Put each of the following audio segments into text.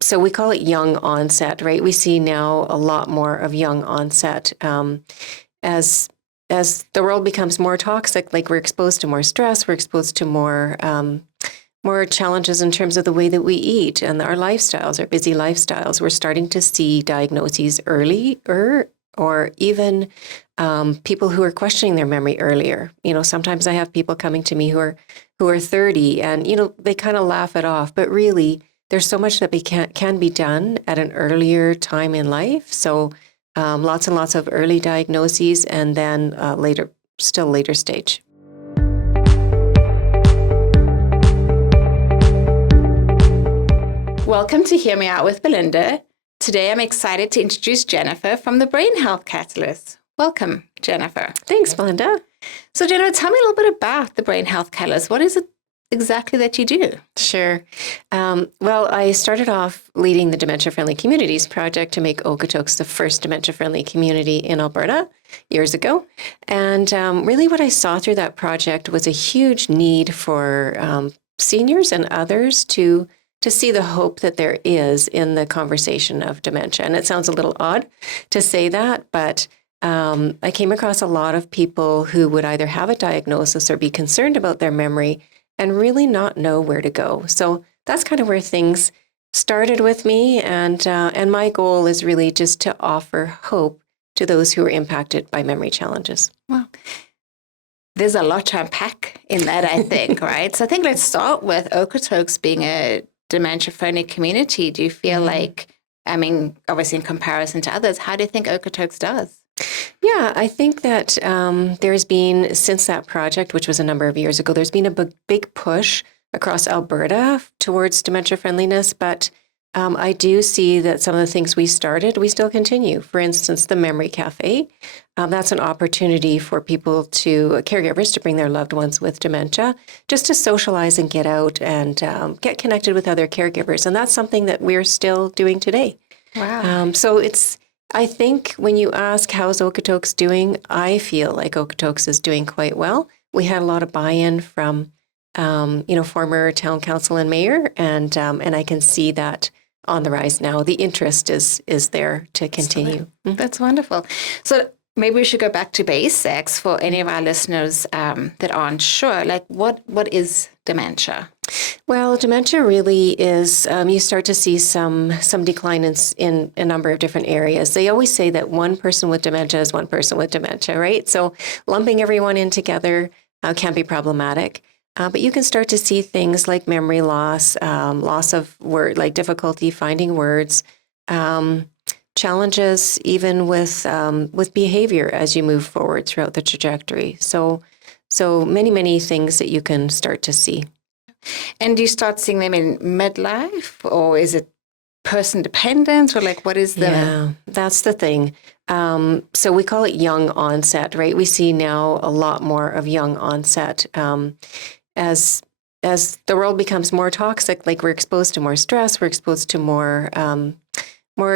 So we call it young onset, right? We see now a lot more of young onset as as the world becomes more toxic. Like we're exposed to more stress, we're exposed to more challenges in terms of the way that we eat and our lifestyles, our busy lifestyles. We're starting to see diagnoses earlier, or even people who are questioning their memory earlier. Sometimes I have people coming to me who are 30, and they kind of laugh it off, but really there's so much that can be done at an earlier time in life. So lots and lots of early diagnoses, and then later stage. Welcome to Hear Me Out with Belinda. Today I'm excited to introduce Jennifer from the Brain Health Catalyst. Welcome, Jennifer. Thanks, Belinda. So Jennifer, tell me a little bit about the Brain Health Catalyst. What is it exactly that you do? Sure. Well, I started off leading the Dementia Friendly Communities project to make Okotoks the first dementia-friendly community in Alberta years ago. And really what I saw through that project was a huge need for seniors and others to see the hope that there is in the conversation of dementia. And it sounds a little odd to say that, but I came across a lot of people who would either have a diagnosis or be concerned about their memory and really not know where to go. So that's kind of where things started with me. And my goal is really just to offer hope to those who are impacted by memory challenges. Wow. There's a lot to unpack in that, I think, right? So I think let's start with Okotoks being a dementia-friendly community. Do you feel like, obviously in comparison to others, how do you think Okotoks does? Yeah, I think that there's been, since that project, which was a number of years ago, there's been a big push across Alberta towards dementia friendliness, but I do see that some of the things we started, we still continue. For instance, the Memory Cafe, that's an opportunity for caregivers to bring their loved ones with dementia, just to socialize and get out and get connected with other caregivers. And that's something that we're still doing today. Wow. I think when you ask how's Okotoks doing, I feel like Okotoks is doing quite well. We had a lot of buy-in from, former town council and mayor, and I can see that on the rise now. The interest is there to continue. That's wonderful. So maybe we should go back to basics for any of our listeners that aren't sure. Like, what is dementia? Well, dementia really is, you start to see some decline in a number of different areas. They always say that one person with dementia is one person with dementia, right? So lumping everyone in together can be problematic. But you can start to see things like memory loss, loss of word, like difficulty finding words, challenges even with behavior as you move forward throughout the trajectory. So many things that you can start to see. And do you start seeing them in midlife, or is it person dependent, or like what is the... Yeah, that's the thing. So we call it young onset, right? We see now a lot more of young onset as the world becomes more toxic. Like we're exposed to more stress, we're exposed to more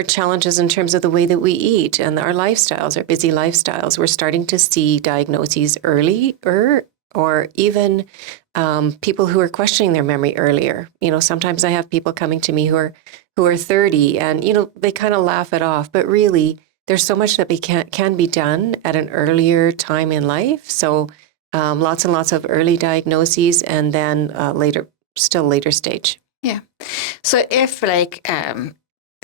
challenges in terms of the way that we eat and our lifestyles, our busy lifestyles. We're starting to see diagnoses earlier, or even people who are questioning their memory earlier. Sometimes I have people coming to me who are 30, and they kind of laugh it off, but really there's so much that can be done at an earlier time in life. So lots and lots of early diagnoses, and then later stage. Yeah. So if the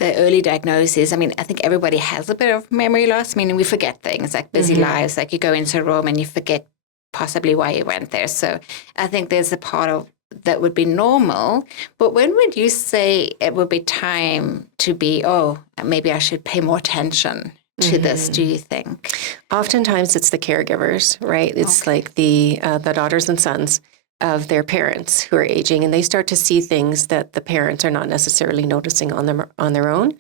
early diagnosis, I think everybody has a bit of memory loss. We forget things like busy lives, like you go into a room and you forget possibly why you went there. So I think there's a part of that would be normal. But when would you say it would be time to be, maybe I should pay more attention to this, do you think? Oftentimes it's the caregivers, right? It's like the daughters and sons of their parents who are aging, and they start to see things that the parents are not necessarily noticing on their own.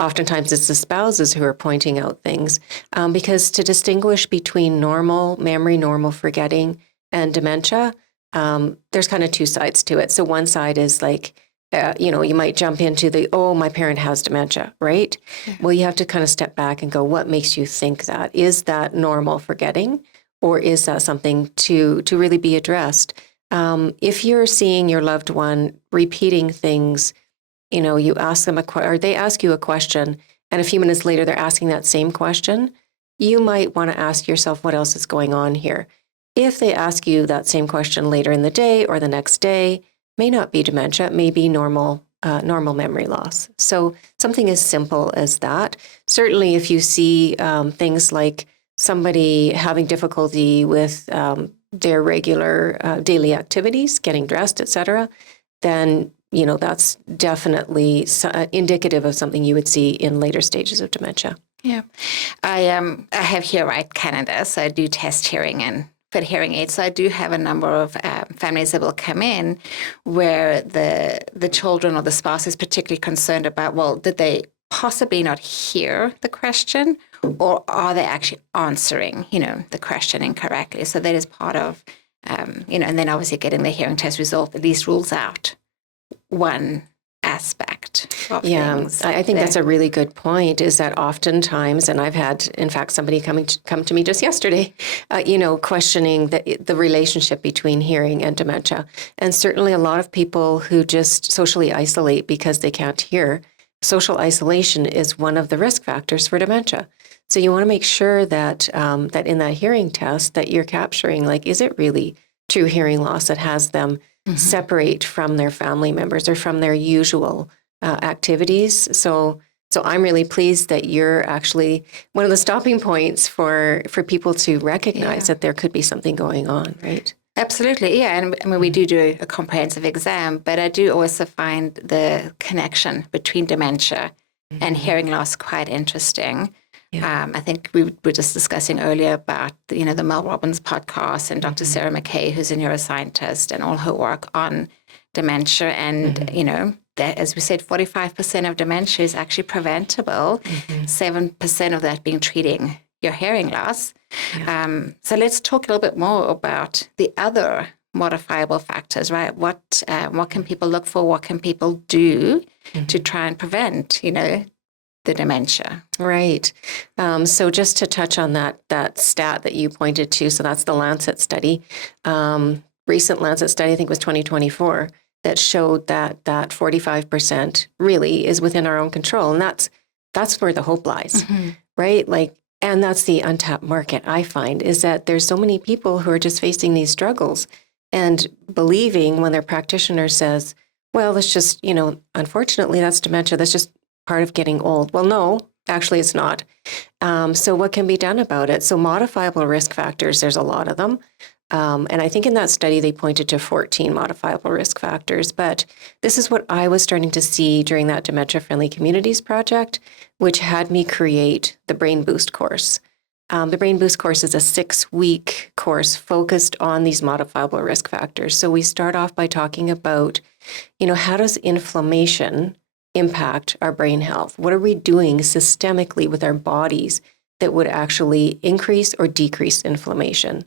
Oftentimes it's the spouses who are pointing out things, because to distinguish between normal memory, normal forgetting, and dementia, there's kind of two sides to it. So one side is like, you might jump into my parent has dementia, right? Yeah. Well, you have to kind of step back and go, what makes you think that? Is that normal forgetting, or is that something to really be addressed? If you're seeing your loved one repeating things you ask them or they ask you a question, and a few minutes later they're asking that same question, you might want to ask yourself what else is going on here. If they ask you that same question later in the day or the next day, may not be dementia, it may be normal memory loss. So something as simple as that. Certainly, if you see things like somebody having difficulty with their regular daily activities, getting dressed, etc., then that's definitely indicative of something you would see in later stages of dementia. Yeah, I have here Canada, so I do test hearing and fit hearing aids. So I do have a number of families that will come in where the children or the spouse is particularly concerned about, well, did they possibly not hear the question, or are they actually answering, the question incorrectly? So that is part of, and then obviously getting the hearing test result at least rules out one aspect of things. I think that's a really good point, is that oftentimes, and I've had, in fact, somebody come to me just yesterday, questioning the relationship between hearing and dementia. And certainly a lot of people who just socially isolate because they can't hear, social isolation is one of the risk factors for dementia. So you want to make sure that that in that hearing test that you're capturing, is it really true hearing loss that has them separate from their family members or from their usual activities. So I'm really pleased that you're actually one of the stopping points for people to recognize that there could be something going on, right? Absolutely, yeah. And I mean, we do a comprehensive exam, but I do also find the connection between dementia and hearing loss quite interesting. Yeah. I think we were just discussing earlier about, the Mel Robbins podcast and Dr. Sarah McKay, who's a neuroscientist, and all her work on dementia. And, that, as we said, 45% of dementia is actually preventable, 7% of that being treating your hearing loss. Yeah. So let's talk a little bit more about the other modifiable factors, right? What can people look for? What can people do to try and prevent, the dementia? Right. So just to touch on that stat that you pointed to, so that's the Lancet study. Recent Lancet study, I think was 2024, that showed that 45% really is within our own control. And that's where the hope lies, right? And that's the untapped market, I find, is that there's so many people who are just facing these struggles and believing when their practitioner says, well, that's just, unfortunately, that's dementia. That's just part of getting old. Well, no, actually it's not. So what can be done about it? So modifiable risk factors, there's a lot of them. And I think in that study, they pointed to 14 modifiable risk factors. But this is what I was starting to see during that Dementia Friendly Communities project, which had me create the Brain Boost course. The Brain Boost course is a 6-week course focused on these modifiable risk factors. So we start off by talking about, how does inflammation impact our brain health? What are we doing systemically with our bodies that would actually increase or decrease inflammation?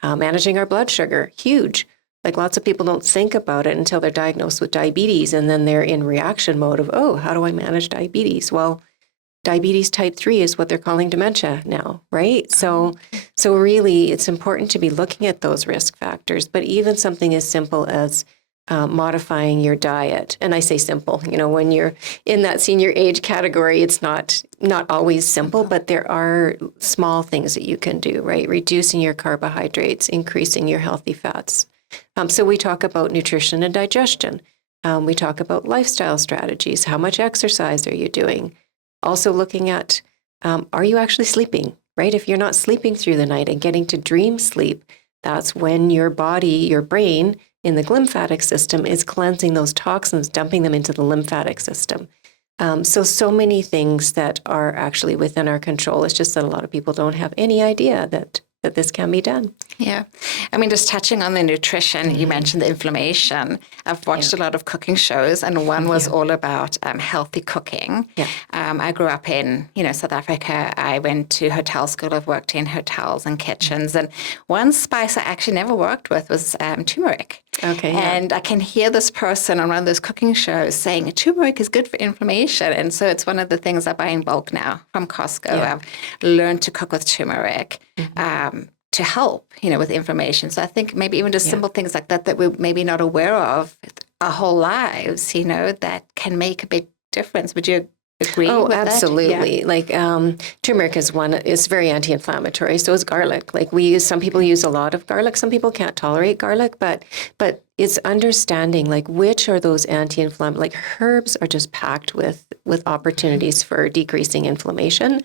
Managing our blood sugar, huge. Lots of people don't think about it until they're diagnosed with diabetes, and then they're in reaction mode of, oh, how do I manage diabetes? Well, diabetes type 3 is what they're calling dementia now, right? So really, it's important to be looking at those risk factors, but even something as simple as modifying your diet. And I say simple, when you're in that senior age category, it's not always simple, but there are small things that you can do, right? Reducing your carbohydrates, increasing your healthy fats. So we talk about nutrition and digestion. We talk about lifestyle strategies. How much exercise are you doing? Also looking at, are you actually sleeping, right? If you're not sleeping through the night and getting to dream sleep, that's when your body, your brain, in the glymphatic system is cleansing those toxins, dumping them into the lymphatic system. So many things that are actually within our control. It's just that a lot of people don't have any idea that this can be done. Yeah. I mean, just touching on the nutrition, you mentioned the inflammation. I've watched a lot of cooking shows, and one was all about healthy cooking. Yeah. I grew up in, South Africa. I went to hotel school. I've worked in hotels and kitchens. And one spice I actually never worked with was turmeric. Okay. And I can hear this person on one of those cooking shows saying turmeric is good for inflammation. And so it's one of the things I buy in bulk now from Costco. Yeah. I've learned to cook with turmeric. To help, with inflammation. So I think maybe even just simple things like that we're maybe not aware of our whole lives, that can make a big difference. Would you agree Oh, with absolutely. that? Like turmeric is very anti-inflammatory. So is garlic. Like some people use a lot of garlic. Some people can't tolerate garlic, but it's understanding like which are those anti-inflammatory. Like herbs are just packed with opportunities for decreasing inflammation.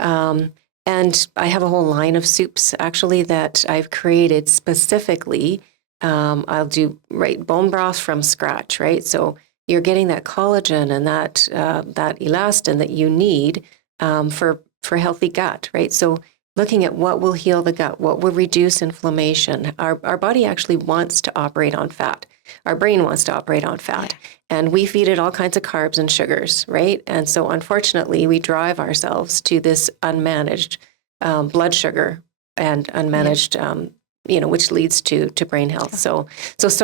And I have a whole line of soups actually that I've created specifically. I'll do bone broth from scratch, right? So you're getting that collagen and that elastin that you need for healthy gut, right? So looking at what will heal the gut, what will reduce inflammation. Our body actually wants to operate on fat. Our brain wants to operate on fat. Yeah. And we feed it all kinds of carbs and sugars, right? And so unfortunately, we drive ourselves to this unmanaged blood sugar and unmanaged which leads to brain health. So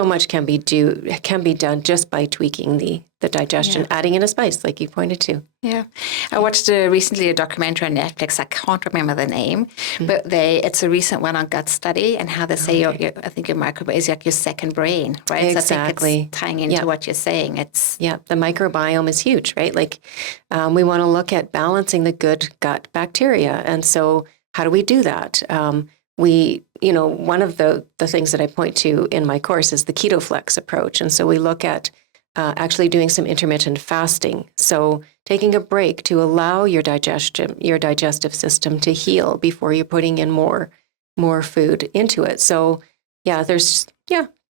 much can be done just by tweaking the digestion, adding in a spice, like you pointed to. Yeah, I watched recently a documentary on Netflix. I can't remember the name, but it's a recent one on gut study and how they say I think your microbiome is like your second brain, right? Exactly. So I think it's tying into what you're saying. The microbiome is huge, right? Like we want to look at balancing the good gut bacteria, and so how do we do that? One of the things that I point to in my course is the keto flex approach. And so we look at actually doing some intermittent fasting. So taking a break to allow your digestive system to heal before you're putting in more food into it. So there's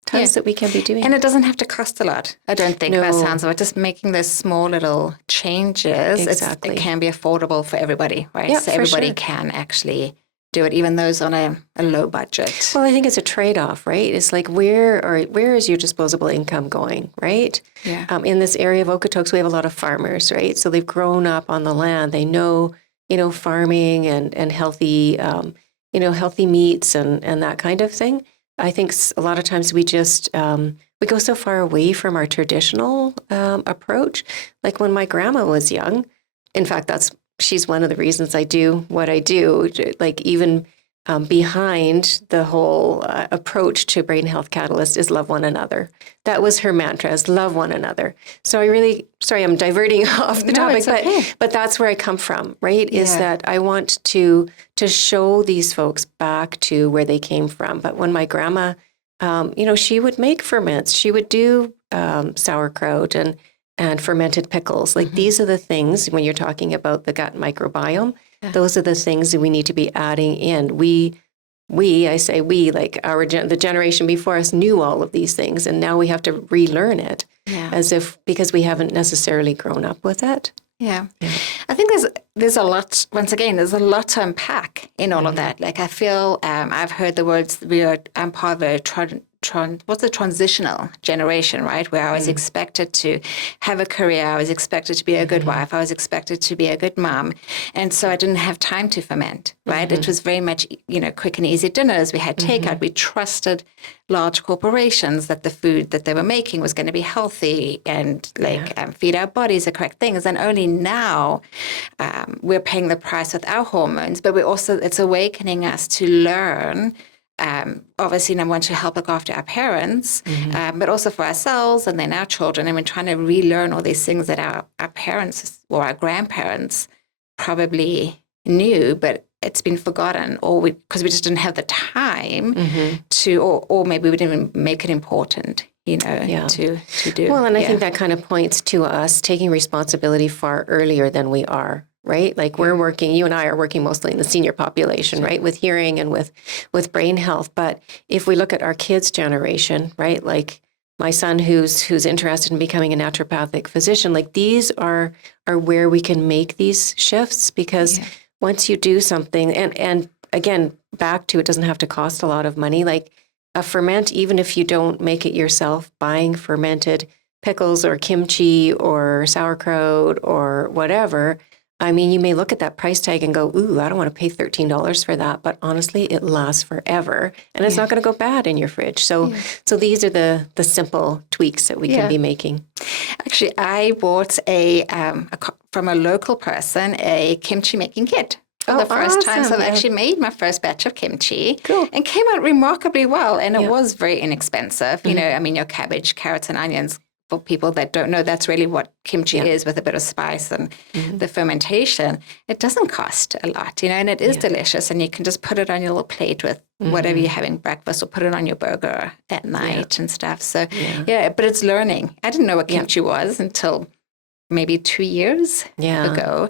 tons that we can be doing. And it doesn't have to cost a lot, I don't think, by the sounds of it. Just making those small little changes, exactly. It can be affordable for everybody, right? Yeah, so everybody can actually do it, even those on a low budget. Well, I think it's a trade-off, right? It's like where is your disposable income going, right? Yeah. In this area of Okotoks, we have a lot of farmers, right? So they've grown up on the land. They know, farming and healthy, healthy meats and that kind of thing. I think a lot of times we just we go so far away from our traditional approach. Like when my grandma was young, in fact, she's one of the reasons I do what I do, like even behind the whole approach to Brain Health Catalyst is love one another. That was her mantra, is love one another. So I'm diverting off the topic, but that's where I come from, right? Is that I want to show these folks back to where they came from. But when my grandma, she would make ferments, she would do sauerkraut and fermented pickles. Like these are the things, when you're talking about the gut microbiome, those are the things that we need to be adding in. I say we, like the generation before us knew all of these things, and now we have to relearn it because we haven't necessarily grown up with it. Yeah. I think there's a lot, once again, there's a lot to unpack in all of that. Like I feel, I've heard the words, I'm part of a transitional generation, right? Where I was expected to have a career, I was expected to be a good wife, I was expected to be a good mom. And so I didn't have time to ferment, right? It was very much, quick and easy dinners. We had takeout. We trusted large corporations that the food that they were making was going to be healthy and feed our bodies the correct things. And only now we're paying the price with our hormones, but it's awakening us to learn obviously, number one, to help look after our parents, but also for ourselves and then our children. And we're trying to relearn all these things that our parents or our grandparents probably knew, but it's been forgotten, or because we just didn't have the time to, or maybe we didn't even make it important, to do. Well, and I think that kind of points to us taking responsibility far earlier than we are. Right? Like you and I are working mostly in the senior population, right? With hearing and with brain health. But if we look at our kids' generation, right? Like my son who's interested in becoming a naturopathic physician, like these are where we can make these shifts, because once you do something, and again, back to it doesn't have to cost a lot of money. Like a ferment, even if you don't make it yourself, buying fermented pickles or kimchi or sauerkraut or whatever, I mean, you may look at that price tag and go, ooh, I don't want to pay $13 for that. But honestly, it lasts forever and it's not going to go bad in your fridge. So these are the simple tweaks that we can be making. Actually, I bought from a local person, a kimchi making kit for the first time. So I've actually made my first batch of kimchi. Cool. And came out remarkably well. And it was very inexpensive. You know, I mean, your cabbage, carrots, and onions, for people that don't know, that's really what kimchi is, with a bit of spice and the fermentation. It doesn't cost a lot, you know, and it is delicious. And you can just put it on your little plate with whatever you're having breakfast, or put it on your burger at night and stuff. So, but it's learning. I didn't know what kimchi was until maybe 2 years ago.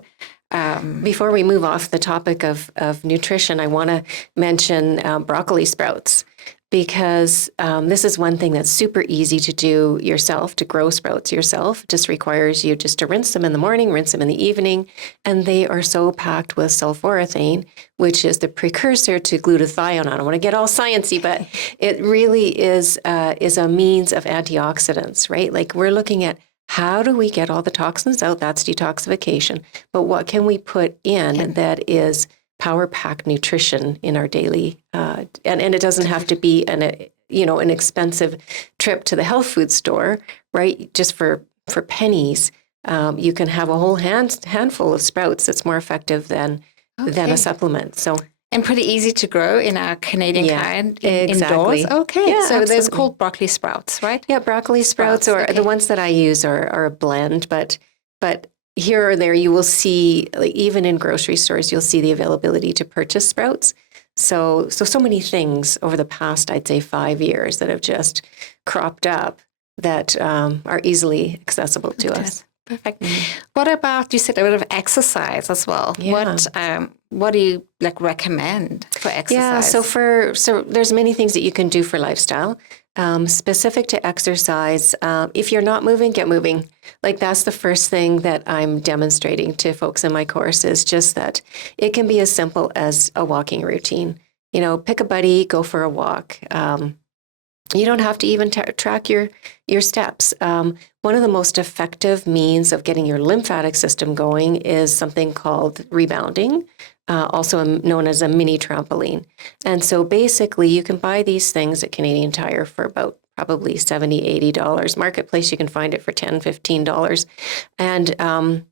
Before we move off the topic of nutrition, I want to mention broccoli sprouts, because this is one thing that's super easy to do yourself, to grow sprouts yourself. It just requires you just to rinse them in the morning, rinse them in the evening, and they are so packed with sulforaphane, which is the precursor to glutathione. I don't want to get all sciencey, but it really is a means of antioxidants, right? Like, we're looking at how do we get all the toxins out? That's detoxification. But what can we put in that is power-packed nutrition in our daily, and it doesn't have to be an expensive trip to the health food store, right? Just for pennies, you can have a whole handful of sprouts that's more effective than a supplement. So. And pretty easy to grow in our Canadian kind exactly. indoors. Okay, yeah, so there's absolutely. called broccoli sprouts, right? Yeah, broccoli sprouts, or the ones that I use are a blend, but here or there you will see, like, even in grocery stores, you'll see the availability to purchase sprouts. So many things over the past, I'd say, 5 years that have just cropped up that are easily accessible to us. Perfect. What about, you said a bit of exercise as well. Yeah. What do you recommend for exercise? Yeah, so there's many things that you can do for lifestyle. Specific to exercise, if you're not moving, get moving. Like, that's the first thing that I'm demonstrating to folks in my course, is just that it can be as simple as a walking routine. You know, pick a buddy, go for a walk. You don't have to even track your steps. One of the most effective means of getting your lymphatic system going is something called rebounding, also known as a mini trampoline. And so basically you can buy these things at Canadian Tire for about probably $70, $80. Marketplace, you can find it for $10, $15. And,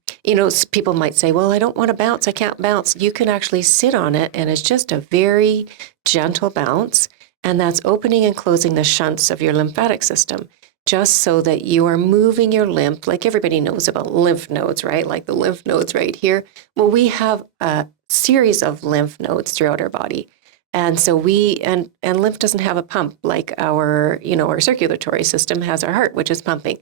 people might say, well, I don't want to bounce. I can't bounce. You can actually sit on it, and it's just a very gentle bounce. And that's opening and closing the shunts of your lymphatic system, just so that you are moving your lymph. Like, everybody knows about lymph nodes, right? Like the lymph nodes right here. Well, we have a series of lymph nodes throughout our body. And so and lymph doesn't have a pump like our circulatory system has our heart, which is pumping.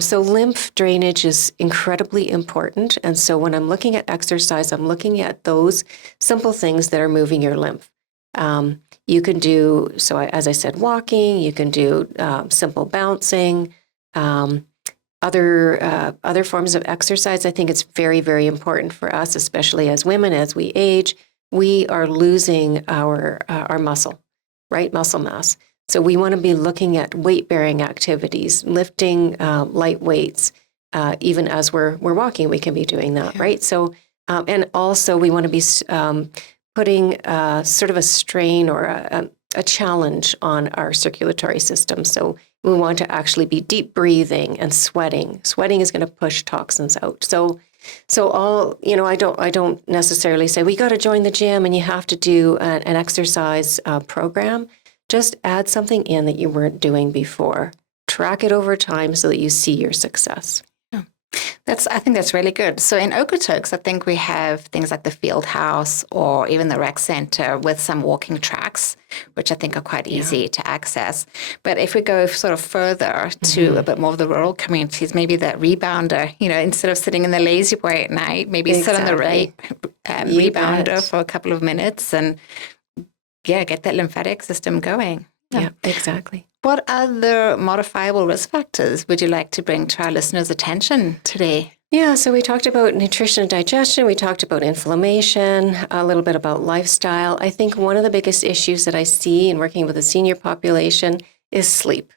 So lymph drainage is incredibly important. And so when I'm looking at exercise, I'm looking at those simple things that are moving your lymph. You can do, as I said, walking. You can do simple bouncing, other forms of exercise. I think it's very, very important for us, especially as women, as we age. We are losing our muscle, right? Muscle mass. So we want to be looking at weight-bearing activities, lifting light weights. Even as we're walking, we can be doing that, right? So, and also we want to be putting sort of a strain or a challenge on our circulatory system. So we want to actually be deep breathing and sweating. Sweating is going to push toxins out. So I don't necessarily say we got to join the gym and you have to do an exercise program. Just add something in that you weren't doing before. Track it over time so that you see your success. I think that's really good. So in Okotoks, I think we have things like the field house or even the rec center with some walking tracks, which I think are quite easy to access. But if we go sort of further to a bit more of the rural communities, maybe that rebounder, instead of sitting in the lazy boy at night, maybe sit on the rebounder for a couple of minutes and get that lymphatic system going. Yeah, exactly. What other modifiable risk factors would you like to bring to our listeners' attention today? Yeah, so we talked about nutrition and digestion. We talked about inflammation, a little bit about lifestyle. I think one of the biggest issues that I see in working with the senior population is sleep,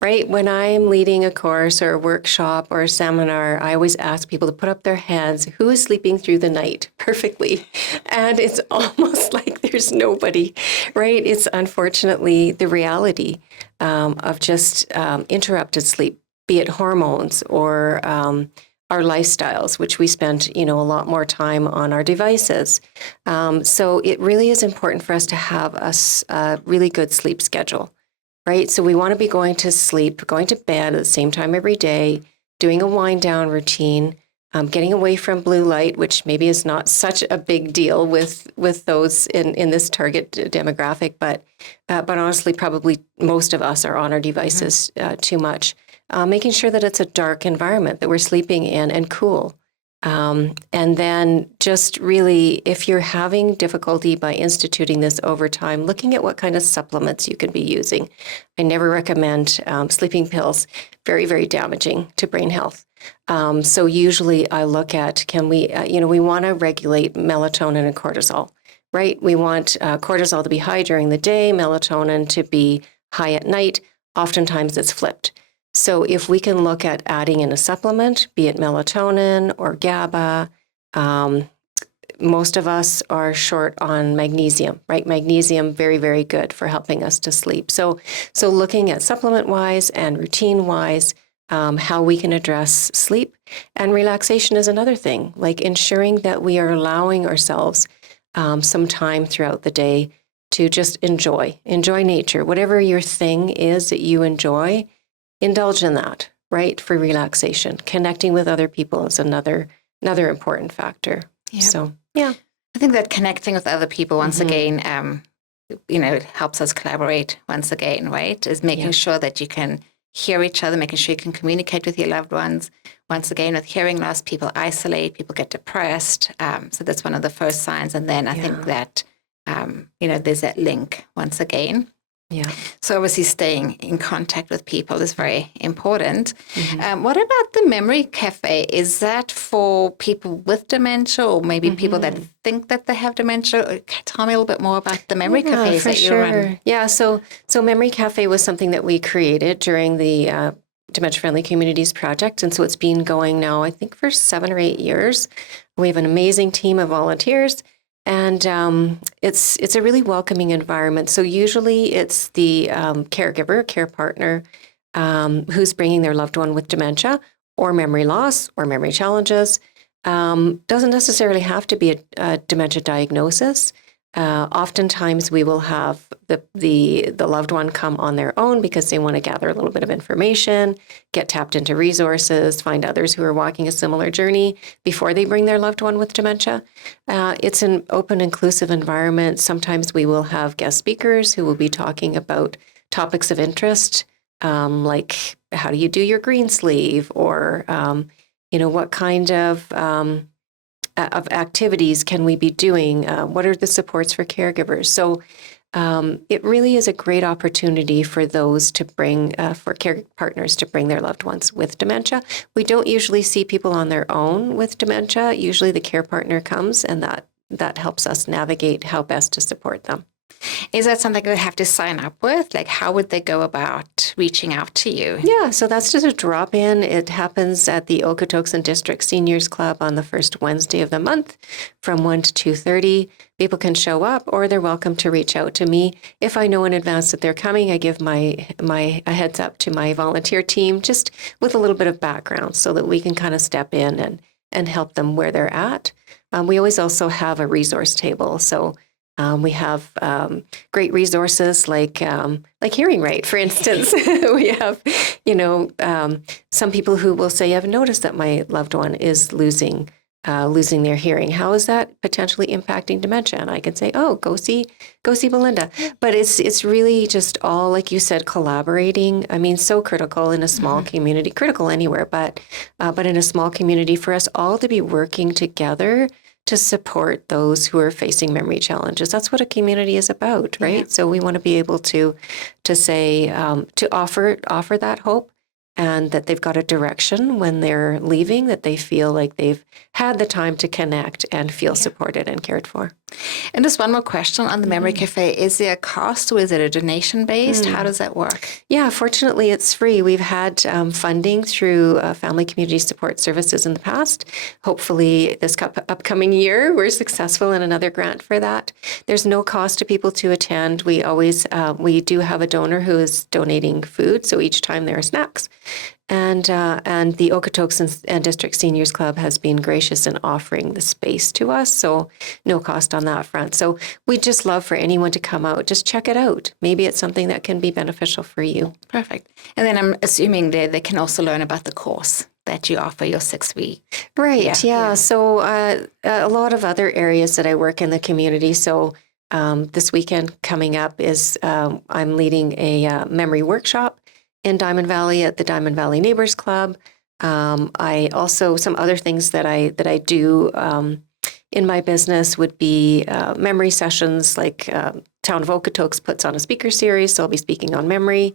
right? When I'm leading a course or a workshop or a seminar, I always ask people to put up their hands, who is sleeping through the night perfectly? And it's almost like there's nobody, right? It's unfortunately the reality of just interrupted sleep, be it hormones or our lifestyles, which we spend, a lot more time on our devices. So it really is important for us to have a really good sleep schedule, right? So we want to be going to sleep, going to bed at the same time every day, doing a wind down routine, getting away from blue light, which maybe is not such a big deal with those in this target demographic, but honestly, probably most of us are on our devices too much. Making sure that it's a dark environment that we're sleeping in and cool. And then just really, if you're having difficulty by instituting this over time, looking at what kind of supplements you can be using. I never recommend sleeping pills, very, very damaging to brain health. So usually I look at, can we, we want to regulate melatonin and cortisol, right? We want cortisol to be high during the day, melatonin to be high at night. Oftentimes it's flipped. So if we can look at adding in a supplement, be it melatonin or GABA, most of us are short on magnesium, right? Magnesium, very, very good for helping us to sleep. So looking at supplement-wise and routine-wise, how we can address sleep. And relaxation is another thing, like ensuring that we are allowing ourselves some time throughout the day to just enjoy nature. Whatever your thing is that you enjoy, indulge in that, right? For relaxation. Connecting with other people is another important factor. Yep. So, yeah. I think that connecting with other people, once again, it helps us collaborate once again, right? Is making sure that you can hear each other, making sure you can communicate with your loved ones. Once again, with hearing loss, people isolate, people get depressed. So that's one of the first signs. And then I think that, there's that link once again. Yeah. So obviously staying in contact with people is very important. What about the memory cafe? Is that for people with dementia or maybe people that think that they have dementia? Tell me a little bit more about the memory cafes that you run. Yeah, so Memory Cafe was something that we created during the Dementia Friendly Communities project. And so it's been going now, I think, for 7 or 8 years. We have an amazing team of volunteers. And it's a really welcoming environment. So usually it's the caregiver, care partner, who's bringing their loved one with dementia or memory loss or memory challenges. Doesn't necessarily have to be a dementia diagnosis. Oftentimes we will have the loved one come on their own because they want to gather a little bit of information, get tapped into resources, find others who are walking a similar journey before they bring their loved one with dementia. It's an open, inclusive environment. Sometimes we will have guest speakers who will be talking about topics of interest, like how do you do your green sleeve, or what kind of activities can we be doing? What are the supports for caregivers? So it really is a great opportunity for those to bring, for care partners to bring their loved ones with dementia. We don't usually see people on their own with dementia. Usually the care partner comes, and that helps us navigate how best to support them. Is that something they have to sign up with? Like, how would they go about reaching out to you? Yeah, so that's just a drop-in. It happens at the Okotoks District Seniors Club on the first Wednesday of the month from 1 to 2:30. People can show up, or they're welcome to reach out to me. If I know in advance that they're coming, I give a heads up to my volunteer team, just with a little bit of background so that we can kind of step in and help them where they're at. We always also have a resource table. So we have great resources like Hearing Right, for instance. We have, some people who will say, I've noticed that my loved one is losing their hearing. How is that potentially impacting dementia? And I can say, oh, go see Belinda. But it's really just all, like you said, collaborating. I mean, so critical in a small community, critical anywhere, but in a small community for us all to be working together to support those who are facing memory challenges. That's what a community is about, right? Yeah. So we want to be able to say, to offer that hope, and that they've got a direction when they're leaving, that they feel like they've had the time to connect and feel supported and cared for. And just one more question on the Memory Cafe. Is there a cost, or is it a donation-based? How does that work? Yeah, fortunately, it's free. We've had funding through Family Community Support Services in the past. Hopefully, this upcoming year, we're successful in another grant for that. There's no cost to people to attend. We always, we do have a donor who is donating food, so each time there are snacks. And the Okotoks and District Seniors Club has been gracious in offering the space to us, so no cost on that front. So we'd just love for anyone to come out, just check it out. Maybe it's something that can be beneficial for you. Perfect. And then I'm assuming they can also learn about the course that you offer, your 6-week. Right, yeah. So a lot of other areas that I work in the community. So this weekend coming up is I'm leading a memory workshop in Diamond Valley at the Diamond Valley Neighbors Club. I also, some other things that I do in my business would be memory sessions, like Town of Okotoks puts on a speaker series, so I'll be speaking on memory.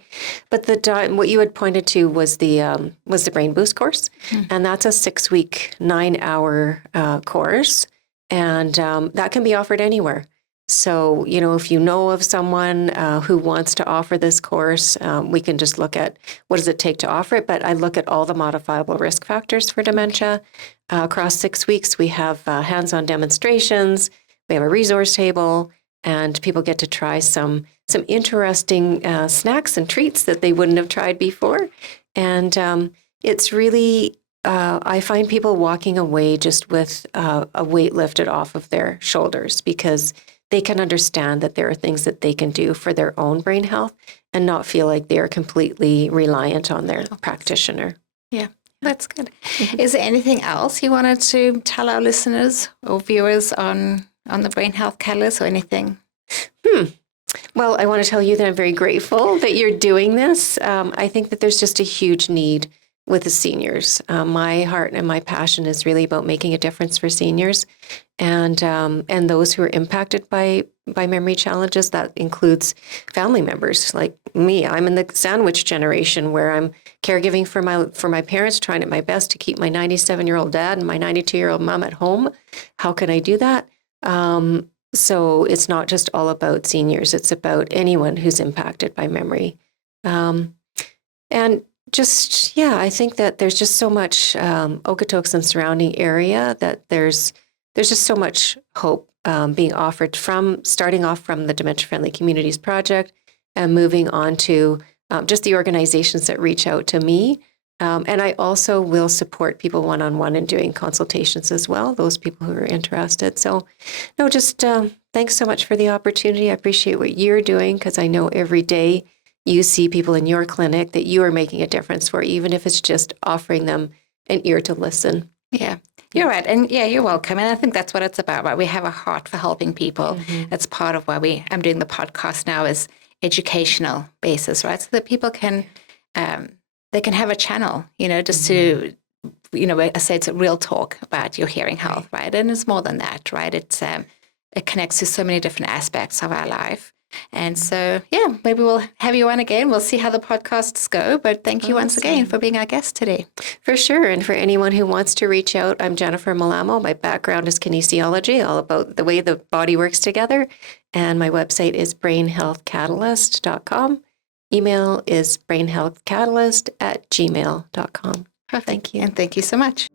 But what you had pointed to was the Brain Boost course, and that's a 6-week, 9-hour course, and that can be offered anywhere. So, if you know of someone who wants to offer this course, we can just look at what does it take to offer it. But I look at all the modifiable risk factors for dementia. Across 6 weeks, we have hands-on demonstrations. We have a resource table, and people get to try some interesting snacks and treats that they wouldn't have tried before. And it's really, I find people walking away just with a weight lifted off of their shoulders, because they can understand that there are things that they can do for their own brain health and not feel like they're completely reliant on their practitioner. Yeah, that's good. Is there anything else you wanted to tell our listeners or viewers on the Brain Health Catalyst or anything? Well, I want to tell you that I'm very grateful that you're doing this. I think that there's just a huge need with the seniors. My heart and my passion is really about making a difference for seniors and those who are impacted by memory challenges. That includes family members like me. I'm in the sandwich generation where I'm caregiving for my parents, trying at my best to keep my 97-year-old dad and my 92-year-old mom at home. How can I do that? So it's not just all about seniors. It's about anyone who's impacted by memory. And just, I think that there's just so much Okotoks and surrounding area that there's just so much hope being offered starting off from the Dementia Friendly Communities Project and moving on to just the organizations that reach out to me. And I also will support people one-on-one in doing consultations as well, those people who are interested. So, no, just thanks so much for the opportunity. I appreciate what you're doing, because I know every day you see people in your clinic that you are making a difference for, even if it's just offering them an ear to listen. Yeah, you're right. And you're welcome. And I think that's what it's about, right? We have a heart for helping people. Mm-hmm. That's part of why I'm doing the podcast now, is educational basis, right? So that people can, they can have a channel, just to, I say it's a real talk about your hearing health, right? And it's more than that, right? It's, it connects to so many different aspects of our life. And so, maybe we'll have you on again. We'll see how the podcasts go. But thank you once again for being our guest today. For sure. And for anyone who wants to reach out, I'm Jennifer Mallamo. My background is kinesiology, all about the way the body works together. And my website is brainhealthcatalyst.com. Email is brainhealthcatalyst@gmail.com. Perfect. Thank you. And thank you so much.